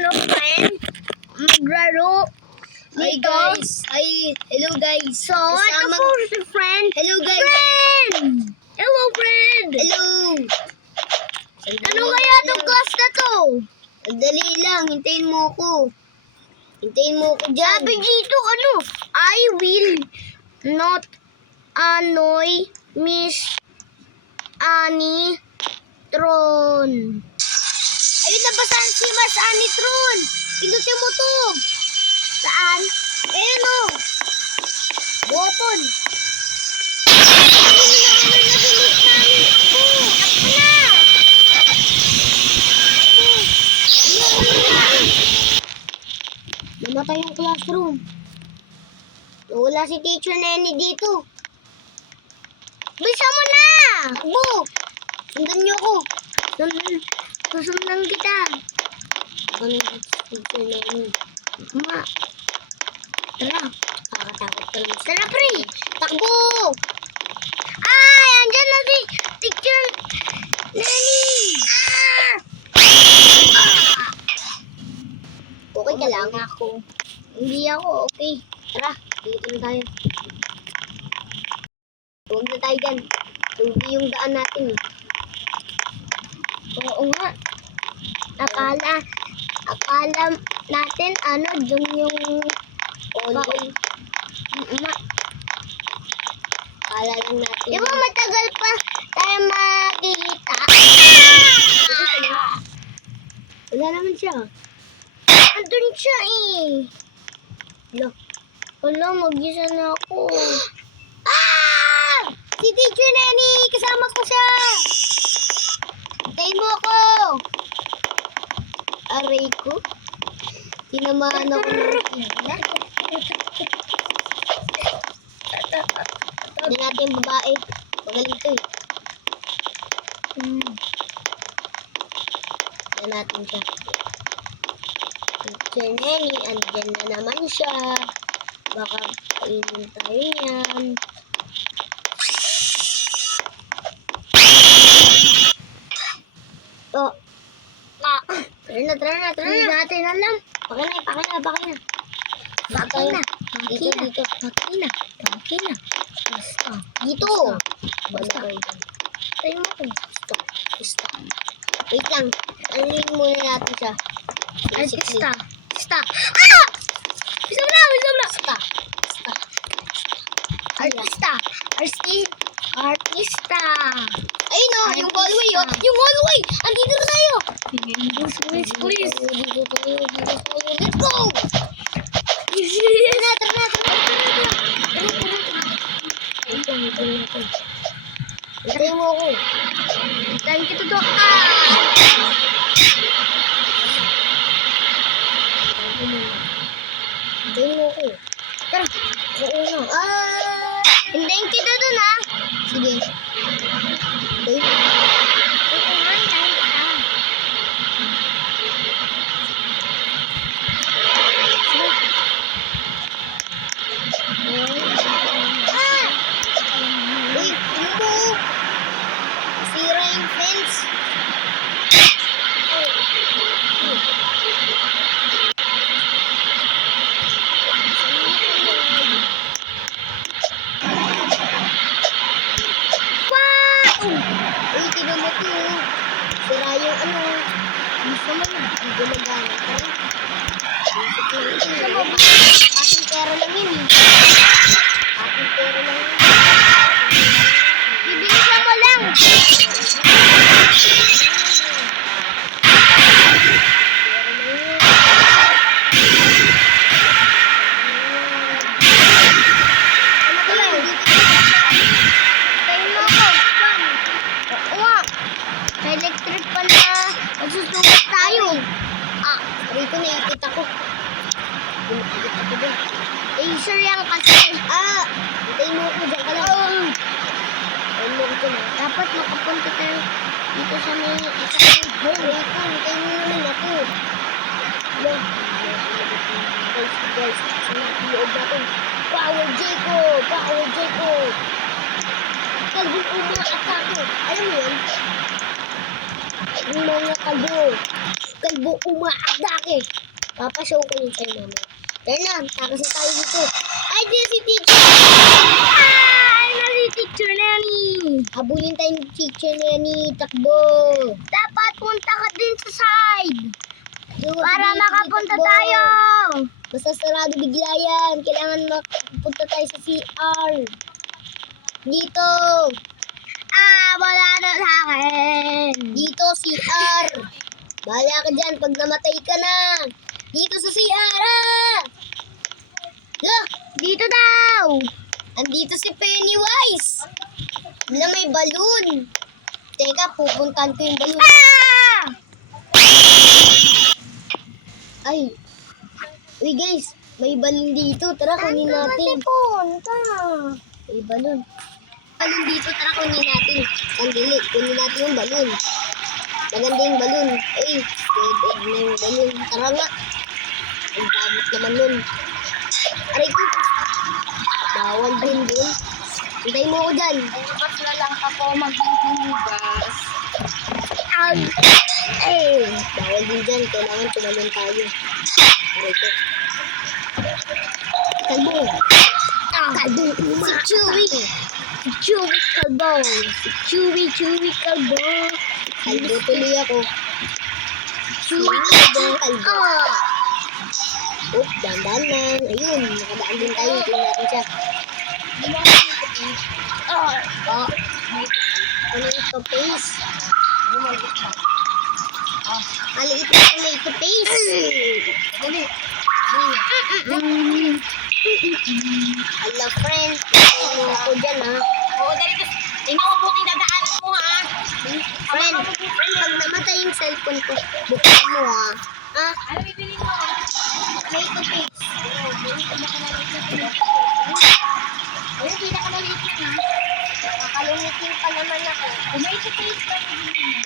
friend, maglaro. Hi guys. Hello guys. So, ito po si friend. Hello guys. Friend! Hello, friend! Hello. Ano kaya itong class na to? Dali lang, hintayin mo ako. Hintayin mo ako dyan. Sabi dito, I will not annoy Miss Annie Tron. Ayun, nabasahan si Mas Anitron. Pinutin mo to. Saan? Ayun o. Button. Namatay yung classroom. Wala si Teacher Nenny dito. Bisa mo na! Takbo! Sundan niyo ako. Susundan kita. Ano yung Teacher Nenny? Ma. Tara. Nakakatakot ka lang. Tara, pre. Takbo! Ay, andyan na si Teacher Lenny. Okay ka lang? Ako. Hindi ako, okay. Tara, dito na tayo. Huwag na tayo dyan. Hindi yung daan natin eh. Oo nga. Akala natin, dun yung Hallway. Ma. Akala lang natin. Di ba matagal pa tayo makikita? Wala naman siya. Andun siya eh. Wala, mag-isa na ako. Si Teacher Nenny! Kasama ko siya! Hintayin mo ako! Aray ko. Tinamaan ako ng tigla. Hindi natin yung babae. Magaling to eh. Hindi natin siya. Teacher Nenny, andyan na naman siya. Baka kainin tayo yan. Oh. Tara na. Hindi natin alam. Paki na. Bakit na? Dito. Bakit na? Basta. Dito. Basta. Tayo mo ko. Basta. Wait lang. Anuin muna natin siya. Artista. Artista. Ah! Bisa mo na. Basta. Artista. Artista. Ayun o, yung hallway o. Yung hallway! Andito na tayo! Please. Dito tayo. Let's go! Tara na. Hintayin mo ako. Tayo kita doon. Hintayin mo ako. Tara. Oo na. Hintayin kita doon ha. Sige. Hintayin mo. Oo nga, hintayin kita. Uy, ano mo? Sira yung fence. Uy, tignan mo to. Sira yung Gusto mo na. Hindi gumagana pa. Gusto mo. Ating pera lang yun eh. Ating pera lang yun. Bibilisan mo lang. Ano ka lang? Hintayin mo ako. Oo nga. May electric pala. Magsusukat tayo. Sabi ko naipit ako. Bumikit ako dyan. Laser yan kasi. Hintayin mo ako dyan ka lang. Hintayin mo ako dyan ah. Dapat makapunta tayo dito sa may Hallway ko, hintayin mo naman ako. Yan. Guys, sa loob natin. Power Jacob! Kalbong umaatake. Alam mo yun? Yung mga kalbo. kalbo umaatake. Papashow ko yun sa'yo mamaya. Kaya na, takasin tayo dito. Ay, di si teacher! Ay, na si Teacher Lenny. Habulin tayo ni teacher Lenny. Takbo! Dapat punta ka din sa side. Yung Para sige, makapunta takbo. tayo. Basta sarado bigla yan. Kailangan mapunta tayo sa CR. Dito! Wala na sa akin. Dito, CR! Bahala ka dyan pag namatay ka na! Dito sa CR! Look! Dito daw. Andito si Pennywise! Na may balloon! Teka, pupuntahan ko yung balloon. Ay! Uy guys, may balloon dito. Tara, kunin natin. Punta. May balloon. Balloon dito, tara kunin natin. Sandali, kunin natin yung balloon. Maganda yung balloon. Uy, dead na yung balloon. Tara nga. Ang damot naman nun. Aray ko. Bawal din dun. Hintay mo ako dyan. Bukas na lang ako maghuhugas. Bawal din dyan. Kailangan tumalon tayo. Aray ko. Kalbo. Kalbo. Si Chewy. Si Chewy Kalbo. Si Chewy Kalbo. Kalbo tuloy ako. Chewy Kalbo. Oh, dandan lang. Ayun, nakadaan din tayo. Tingnan natin siya. Oh, ano ito, face? Maliit na tomato paste. Dali. Hello, friend. Ano ako dyan, ha? Oo, dali ka. Tingnan mo buting dadaanan mo, ha? Friend, pag namatay yung cellphone ko, buksan mo, ha? Ha? Ano bibili mo? Tomato paste. Ayun, pinakamaliit lang, ha? Kakalungitin pa naman ako. Tomato paste lang bibili mo.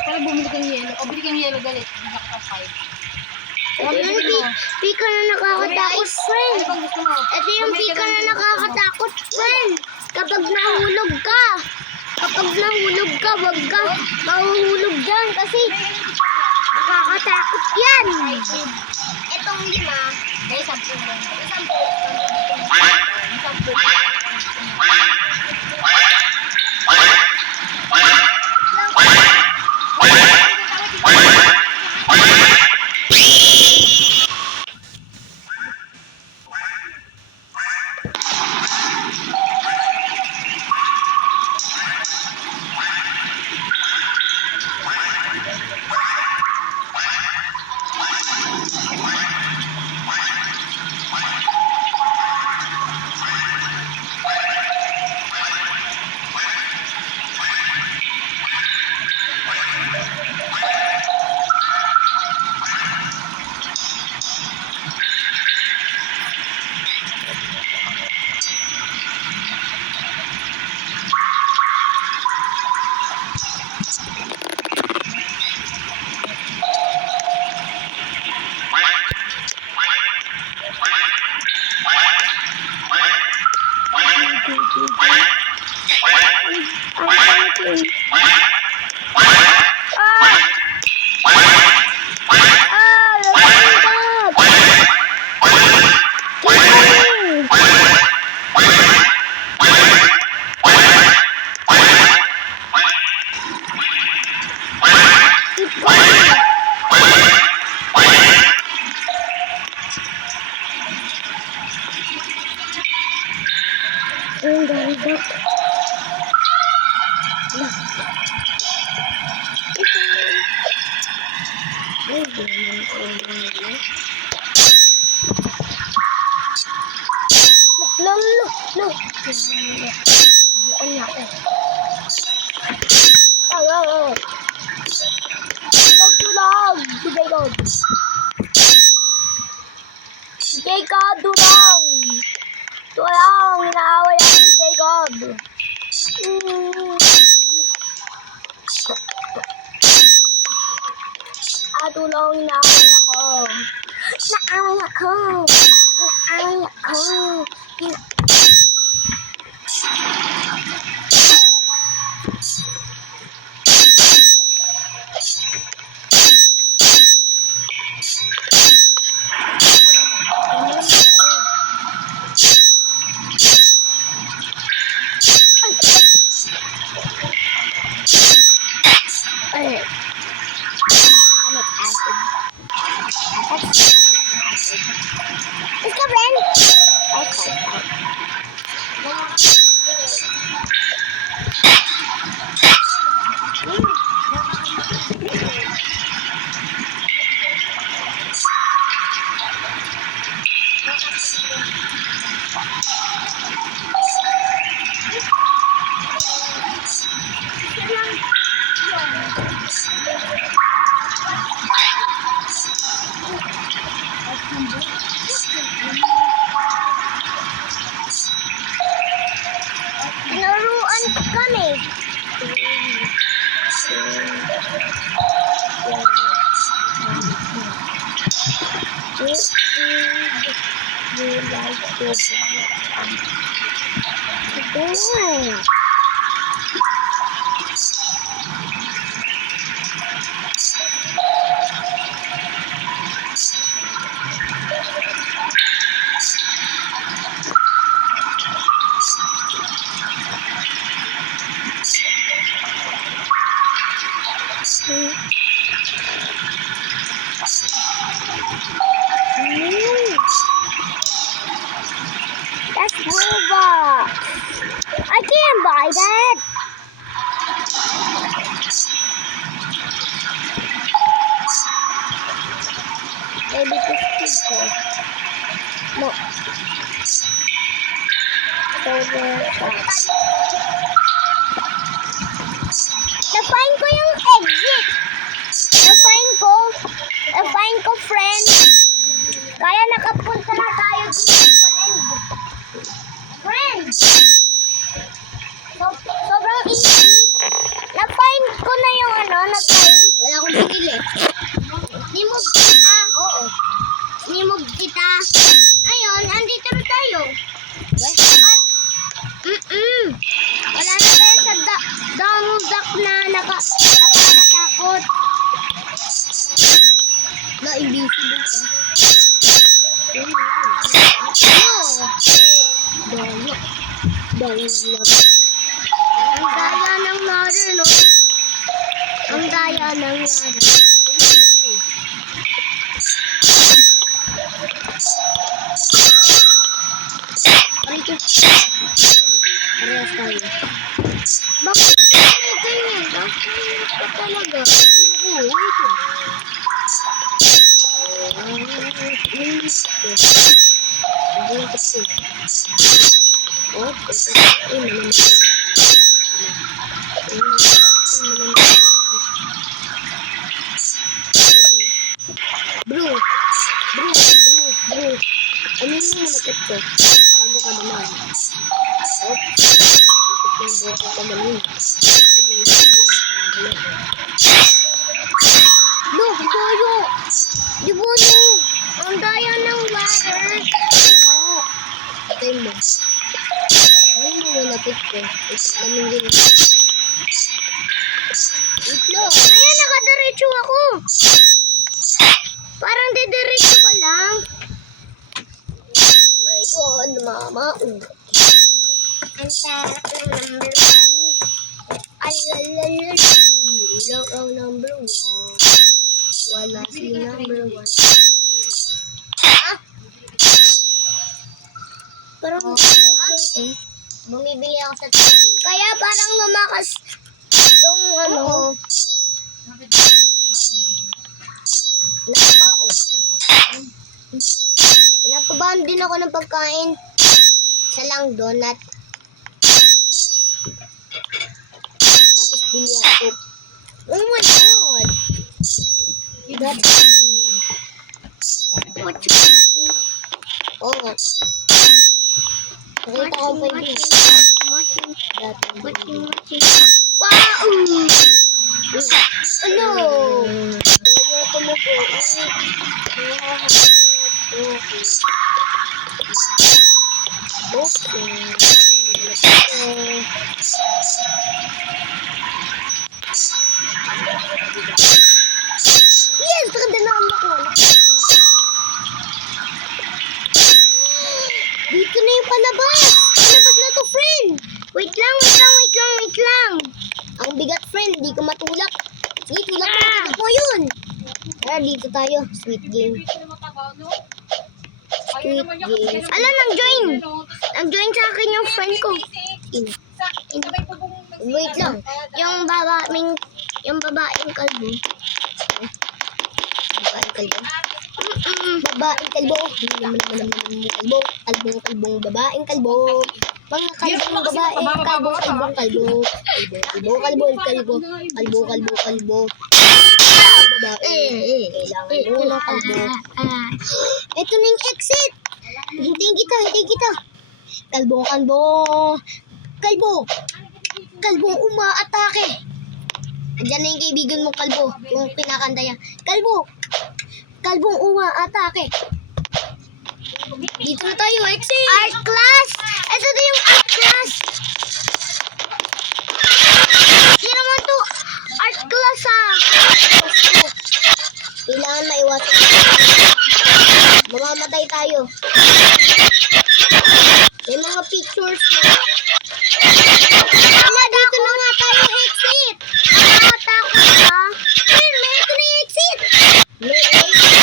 Para bumili kang yelo. O, bili kang yelo, dali. Bili ka 5. Pika na nakakatakot, friend. Ano bang gusto mo? Ito yung pika na nakakatakot, friend. Kapag nahulog ka, wag ka mahuhulog dyan kasi nakakatakot yan. Itong 5, may 10 lang. Ang ganda. No. Bukan niya ako. Tulag! Si Jacob! Jacob, tulang! Tulang! Inaaway ako ni Jacob! Tulang! Inaaway ako! Inaaway ako! Let's go, Ben. Naruan kami. That's Robux. I can't buy that. Maybe this is good. No. Na-find ko yung exit. Na-find ko, friend. Kaya nakapunta na tayo dito, friend. Sobrang easy. Na-find ko na yung na-find. Wala akong pinili. Di mo ba? Oo. daya ng laro. Ang daya ng laro, no? Ang daya ng laro. Parehas tayo. Bakit may ganyan? Bakit pa talaga? Oo, wait lang. Bro, ano yung malapit ko? Bago ka naman. Malapit na buko ka naman. No, doyo! Di ba no? Ang daya ng water. Patay mo. Ano yung malapit ko? Ano yung Itlo. Ayan, nakadiretso ako. Parang didiretso ka lang. Oh my God, mama. Ang sarap ng number one. Ay, lalala. Lang ang number 1. Wala si number 1. Ah, Parang bumibili ako sa train. Kaya parang lumakas yung ano. Napao. Napabahan din ako ng pagkain. Isa lang donut. Tapos bili ako. Oh my God. What you watching? Oo nga. Nakita ko pa yun. Watching. Dati. Watching. Wow! Ano? Kaya ko na po. Yes, nakadanahan ako. Dito na yung palabas. Palabas na to, friend. Wait lang. Ang bigat, friend. Di ko matulak. Sige, tulak mo yun. Tara, dito tayo. Sweet game. Sweet game. Ala, nag-join. Nag-join sa akin yung friend ko. Wait lang. Yung babaeng kalbo. Babaeng kalbo. Babaeng kalbo. Kalbo. Kalbong babaeng kalbo. Mga kalbong babaeng kalbo. Kalbo. Babae. Kailangan mo ng kalbo. Ito na yung exit. Hintayin kita. Kalbo. Kalbong umaatake. Andiyan na yung kaibigan mo, kalbo. Yung pinakanta niya. Kalbong umaatake. Dito na tayo, exit. Art class! Ito na yung art class! Hindi naman to art class Kailangan maiwasan. Mamamatay tayo. May mga pictures na. Dito na nga tayo, exit. Nakatakot ka? Ito na yung exit. May exit.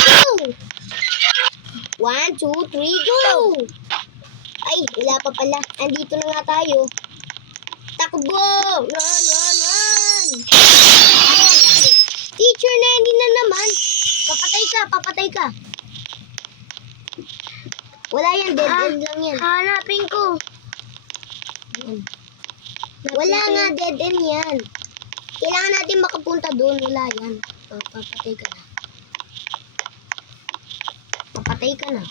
Go! 1, 2, 3, go! Ay, wala pa pala. Andito na nga tayo. Takbo! Run! Teacher Nenny na naman. Papatay ka. Wala yan, dead end lang yan. Hanapin ko. Wala nga, dead end yan. Kailangan natin makapunta doon. Wala yan. Papatay ka na.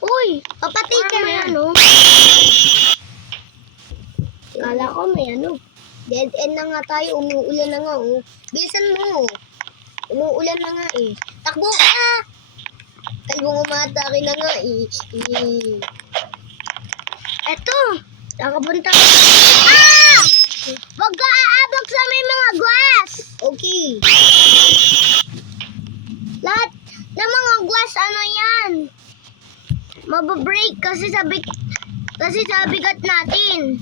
Uy! Papatay ka May na. ano? Kala ko may ano. Dead end na nga tayo. Umuulan na nga. Oh. Bilisan mo. Umuulan na nga eh. Takbo ka! Kalbong umatake na nga eh. Eto! Nakapunta ko. Ah! Wag ka aabag sa may mga glass! Okay. Lahat ng mga glass, ano yan? Mababreak kasi Kasi sa bigat natin.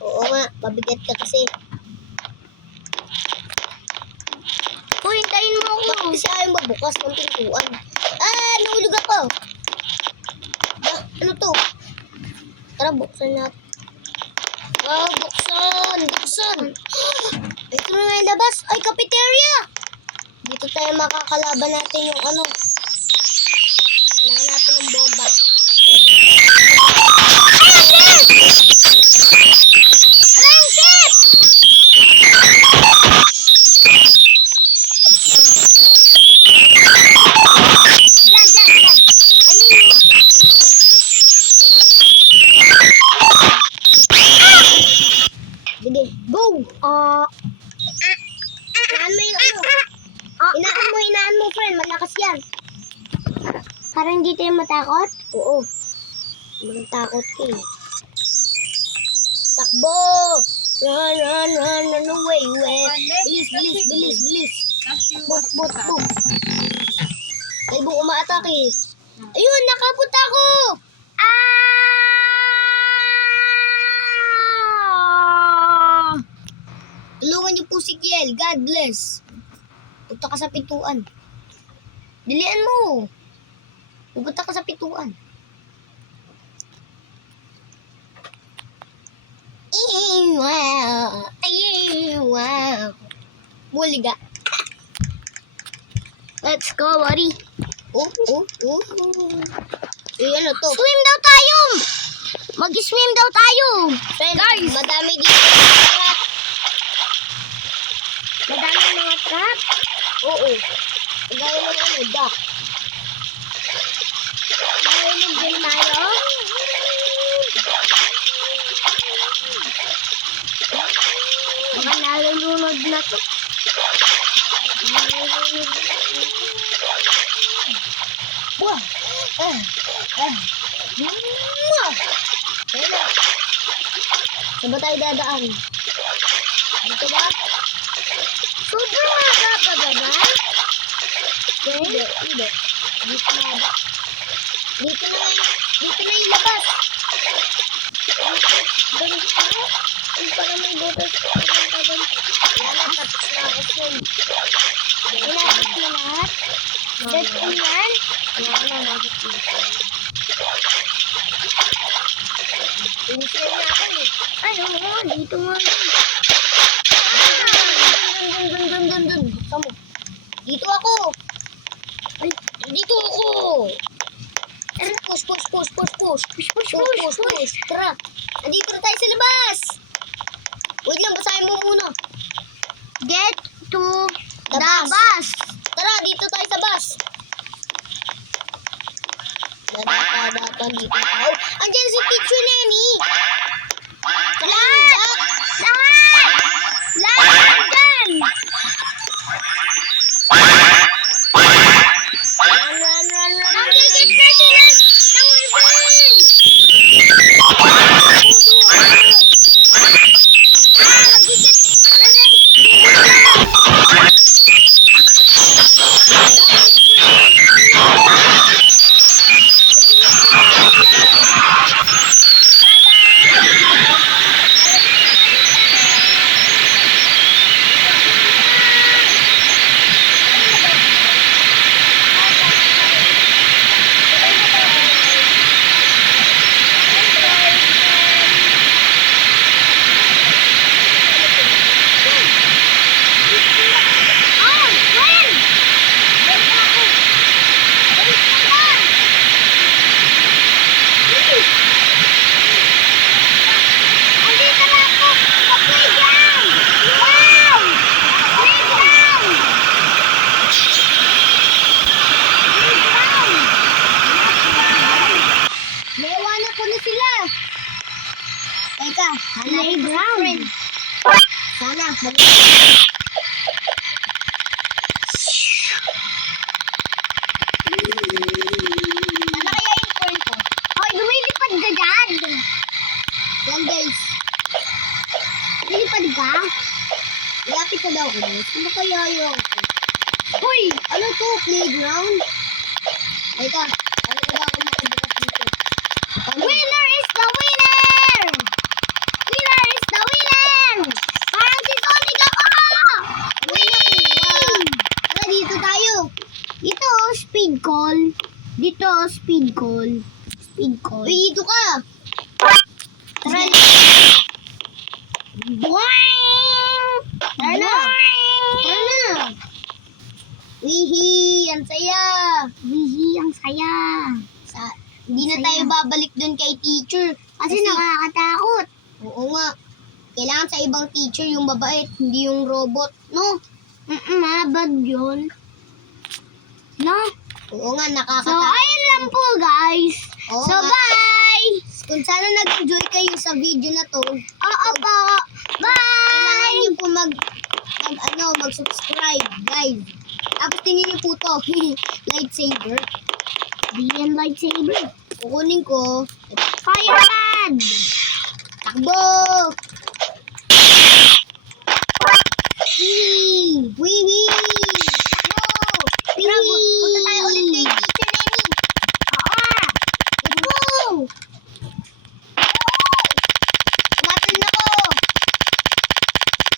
Oo nga, mabigat ka kasi. Uy, hintayin mo ako. Bakit kasi ayaw magbukas ng pintuan? Ah, nahulog ako. Ah, ano to? Tara, buksan natin. Ah, buksan. Ito na nga yung labas. Ay, cafeteria. Dito tayo makakalaban natin yung ano. Kailangan natin ng bomba. Alam, shit! Diyan. Ayun. Sige, go! Inaan mo yung ano. Inaan mo, friend. Malakas yan. Parang hindi tayo matakot. Oo. Walang takot ka eh. Takbo! Run away. Bilis. Takbo. May buong umaatake. Ayun, nakapunta ako! Ah! Tulungan niyo po si Kiel. God bless. Punta ka sa pintuan. Dilian mo. Pupunta ka sa pintuan. Wow. Buliga. Let's go, buddy. Oh. Ano to? Swim daw tayo! Mag-swim daw tayo! Friend, Guys! madami dito. Madami mga trap. Oo. Gaya ng ano, duck. Nahulog din tayo. Baka nalulunod na to. Wah! Kaya na. Saan ba tayo dadaan? Dito ba? Sobrang haba pa ba ba? Hindi. Dito na ba? Dito na yung labas. Doon ka? Yung parang may butas. Wala na, tapos na ako soon. Ilapit mo lahat. That's all yan. Wala na, nabot dito. Inisay na ako eh. Ano mo? Dito nga. Dun. Buksan mo. Dito ako. Ay, Dito ako. Push. Tara. Nandito na tayo sa labas. Wait lang, basahin mo muna. get to The the bus. bus. Tara, dito tayo sa bus. Dadapan dito tayo. Andiyan si Teacher Lenny. Lahat! Lahat dyan! Run. Nagigit na sila ng weapon! Magigit na sila! Naiwanan ko na sila. Teka, hanapin ko si Playground. friend. Sana, Sana kaya yung friend ko? Hoy, lumilipad ka dyan! Yan guys, Lumilipad ka? lapit na daw ako guys. Ano kaya yung... Hoy! Ano to? Playground? Teka, ano ba ako makabukas dito? Winner is speed call. Dito, speed call. Speed call. Uy, dito ka! Tara na! Boing! Tara na! Tara na! Wihi! Ang saya! Wihi, ang saya. Hindi na Saya. tayo babalik doon kay teacher. Kasi nakakatakot. Oo nga. Kailangan sa ibang teacher yung babait, hindi yung robot. No? Bad yun. No? Oo nga, So, nakakatakot. ayun lang po, guys. Oo So, nga. bye! Kung sana nag-enjoy kayo sa video na to, Oo po. kailangan Bye! niyo po mag-subscribe, guys. Tapos tingin niyo po to, lightsaber. BN lightsaber. Kukunin ko. Fireman! Takbo! Wihi! Wihi! Takbo! Tara, punta tayo ulit kay Teacher Lenny. Oo. Let's go! Tumatalon ako!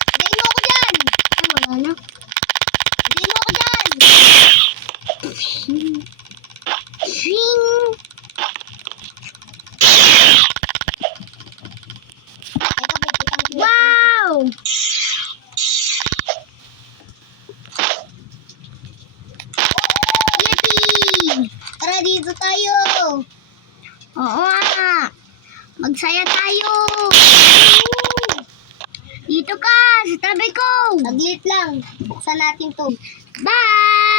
Higayin mo ako dyan! Ay, wala na. Higayin mo ako dyan! Shing. Shing. Ito, pipitang ko. Wow! Yippee! Tara, dito tayo! Oo nga. Magsaya tayo. Dito ka, sa tabi ko. Saglit lang. Buksan natin to. Bye!